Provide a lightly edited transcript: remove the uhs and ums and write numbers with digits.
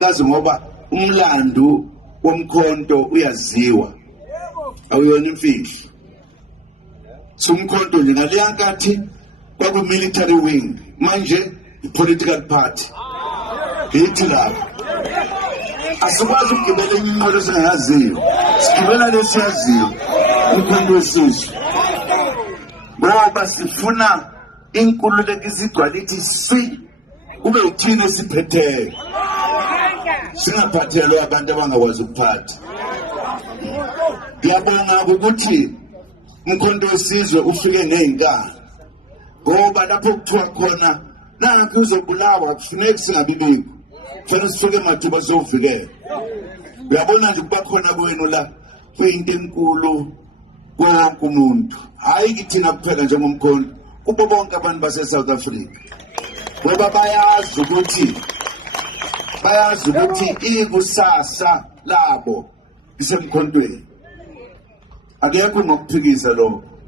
kazi ngoba umlando womkhonto uyaziwa awuyona imfihlo sumkhonto nje ngaliyankathi kwaku military wing manje political party ngithi lapho asikwazi ukugibela iminqolo singayaziyo sigibela lesiyaziyo umkhonto wesizwe ngoba sifuna inkululeko izigcwalithi si kube uthini esiphetheyo singaphathelwa abantu abangakwazi ukuphatha. Ngiyabonga ukuthi umkhonto wesizwe ufike nezinkani ngoba lapho kuthiwa khona nanku uzobulawa kufuneka singabibikho kufanele sifike emathuba sokuvikela. Uyabona nje kuba khona kwenu la kuyinto enkulu wonke umuntu hayi kithina kuphela njengomkhonto kubo bonke abantu base South Africa ngoba bayazi ukuthi ikusasa labo isemkhontweni akekho ngokuphikisa lokho.